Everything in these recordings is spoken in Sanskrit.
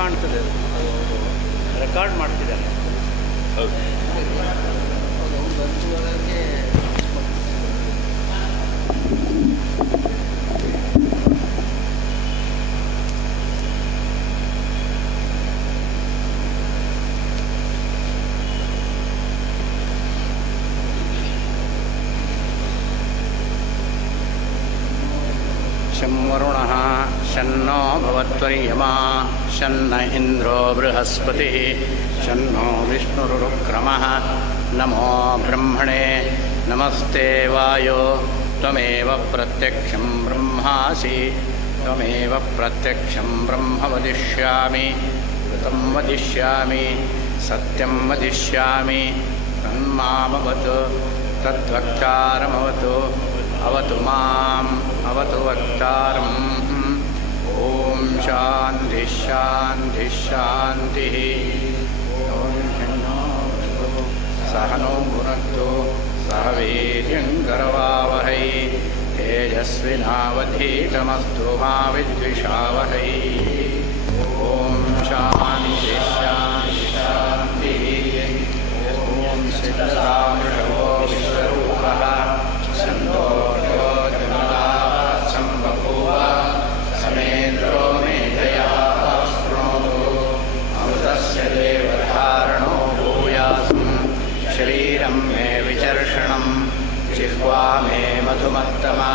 ಕಾಣ್ತದೆ, ಅದು ರೆಕಾರ್ಡ್ ಮಾಡ್ತಿದ್ದಾರೆ. ಹೌದು. ಶಂ ವರುಣಃ ಶನ್ನೋ ಭವತ್ವರ್ಯಮಾ ಶನ್ನ ಇಂದ್ರೋ ಬೃಹಸ್ಪತಿಃ ಶನ್ನೋ ವಿಷ್ಣುರುರುಕ್ರಮಃ ನಮೋ ಬ್ರಹ್ಮಣೇ ನಮಸ್ತೆ ವಾಯೋ ತ್ವಮೇವ ಪ್ರತ್ಯಕ್ಷಂ ಬ್ರಹ್ಮಾಸಿ ತ್ವಮೇವ ಪ್ರತ್ಯಕ್ಷಂ ಬ್ರಹ್ಮ ವದಿಷ್ಯಾಮಿ ಋತಂ ವದಿಷ್ಯಾಮಿ ಸತ್ಯಂ ವದಿಷ್ಯಾಮಿ ತನ್ಮಾಮವತು ತದ್ವಕ್ತಾರಮವತು ಅವತು ಮಾಂ ಅವತು ವಕ್ತಾರಂ. ಓಂ ಶಾಂತಿ ಶಾಂತಿ ಶಾಂತಿ. ಓಂ ಸಹನೋ ಭುನಕ್ತು ಸಹ ವೀರ್ಯಂಕರವಾವಹೈ ತೇಜಸ್ವಿನಾವಧೀತಮಸ್ತು ಮಾ ವಿದ್ವಿಷಾವಹೈ. ಓಂ ಶಾಂತಿ ಶಾಂತಿ ಶಾಂತಿ. ಓಂ ಸಿದ್ಧಸಾಮೃಷಭೋ ವಿಶ್ವರೂಪಃ ಛಂದೋರ್ಜೋ ಜನಲಾಭಂ ಬಭೂವ ಸಮೇಂದ್ರೋ ಮೇಧಯಾ ಶೃಣೋತು ಅಮೃತಸ್ಯ ದೇವಧಾರಣೋ ಭೂಯಾಸಂ ಶರೀರಂ ಮೇ ವಿಚರ್ಷಣಂ ಜಿಹ್ವಾ ಮೇ ಮಧುಮತ್ತಮಾ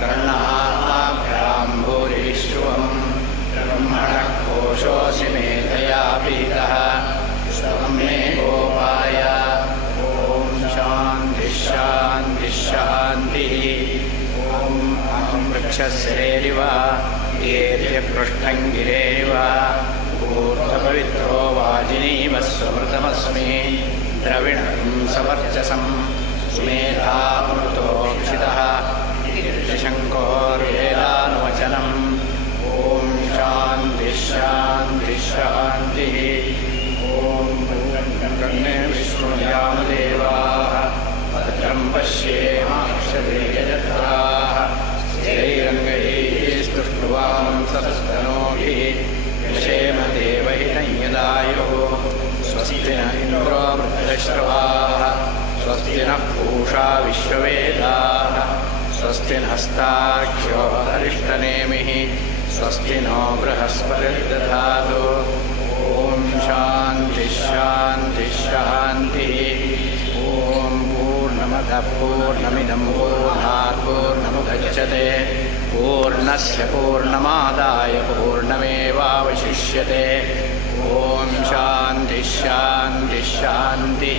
ಕರ್ಣಾಭ್ಯಾಂ ಭೂರಿ ವಿಶ್ರುವಂ ಬ್ರಹ್ಮಣಃ ಕೋಶೋऽसि ಮೇಧಯಾ ಪೀತಃ ಸ್ತವಂ ಮೇ ಗೋಪಾಯ. ಓಂ ಶಾಂತಿ ಶಾಂತಿ ಶಾಂತಿ. ಓಂ ಅಹಂ ವೃಕ್ಷಸ್ಯೇರಿವ ಏರ್ಯ ಪೃಷ್ಠಂಗಿರೇವ ಊರ್ಧ್ವಪವಿತ್ರೋ ವಾಜಿನೀವ ಸ್ವಮೃತಮಸ್ಮಿ ದ್ರವಿಣಂ ಸಮರ್ಚಸಂ ಸ್ಮೇಧಾಮೃತೋ ಕ್ಷಿತಃ ಕೀರ್ತಿಶಂಕೋರ್ವೇದಾನುವಚನಂ. ಓಂ ಶಾಂತಿ ಶಾಂತಿ ಶಾಂತಿ. ಓಂ ಕರ್ಣೇ ವಿಷ್ಣುಯಾಮ ದೇವಾಃ ಭದ್ರಂ ಪಶ್ಯೇಮಾಕ್ಷದೇಯಜತ್ರಾಃ ಸ್ಥೈರಂಗೈಃ ಸ್ತುಷ್ಟ್ವಾಂ ಸತಸ್ತನೂಭಿः ಯಶೇಮ ದೇವಹಿतं ಯದಾಯುः. ಸ್ವಸ್ತಿ ನ ಇಂದ್ರೋ ವೃद्धಶ್ರವಾः ಸ್ವಸ್ತಿ ನಃ पूषा विश्ववेदाः स्वस्ति नस्तार्क्ष्यो हरिष्ठनेमिः स्वस्ति नो बृहस्पतिर्दधातु. ओम शांति शांति शांति. ओम पूर्णमदः पूर्णमिदं पूर्णात् पूर्णमुदच्यते पूर्णस्य पूर्णमादाय पूर्णमेवावशिष्यते. ओम शांति शांति शांति.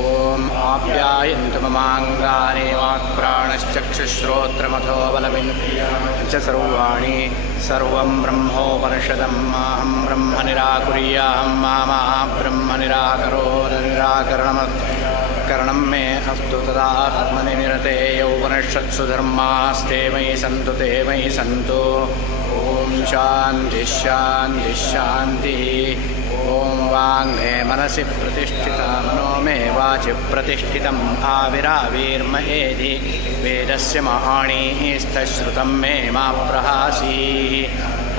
ओम आप्यायन्तु ममाङ्गानि वाक्प्राणश्चक्षुश्रोत्रमथो बलमिन्द्रियाणि च सर्वाणि सर्वं ब्रह्मोपनिषदं माहं ब्रह्म निराकुर्यां मा ब्रह्म निराकरोत् निराकरणं मे अस्तु तदात्मनि निरते उपनिषत्सु धर्मास्ते मयि सन्तु ते मयि सन्तु. ओम शांति शांति शांति. ओम वाङ्मे मनसि प्रतिष्ठिता मनो मे वाचि प्रतिष्ठितम् आविराविर्महेधि वेदस्य महाणीस्तश्रुतं मे मा प्रहासीः.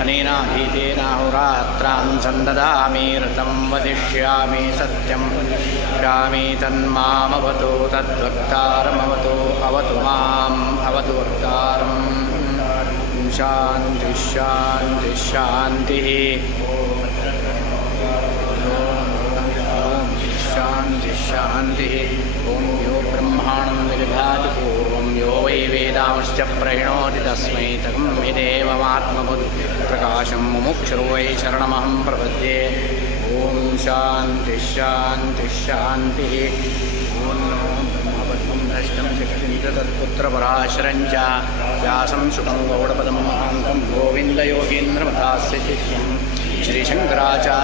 अनेनाधीतेनाहुरात्रां सन्ददामि ऋतं वदिष्यामि सत्यं वदिष्यामि तन्मामवतु तद्वक्तारमवतु अवतु माम् अवतु वक्तारम्. शांति शांति शांति. शांति शांति. ओम यो ब्रह्माणं विदधाति पूर्वं यो वै वेदांश्च प्रणोति तस्मै तन्विदेवमात्मबुद्धि प्रकाशं मुमुक्षुर्वै वै शरणमहं प्रपद्ये. ओम शांति शांति शांति. ओम ब्रह्मपद्मं भ्रष्टं शक्तिं च तत्पुत्रपराशरं च व्यासं सुखं गौडपदं महान्तं गोविन्दयोगीन्द्रमथास्य शिष्यं श्रीशंकराचार्य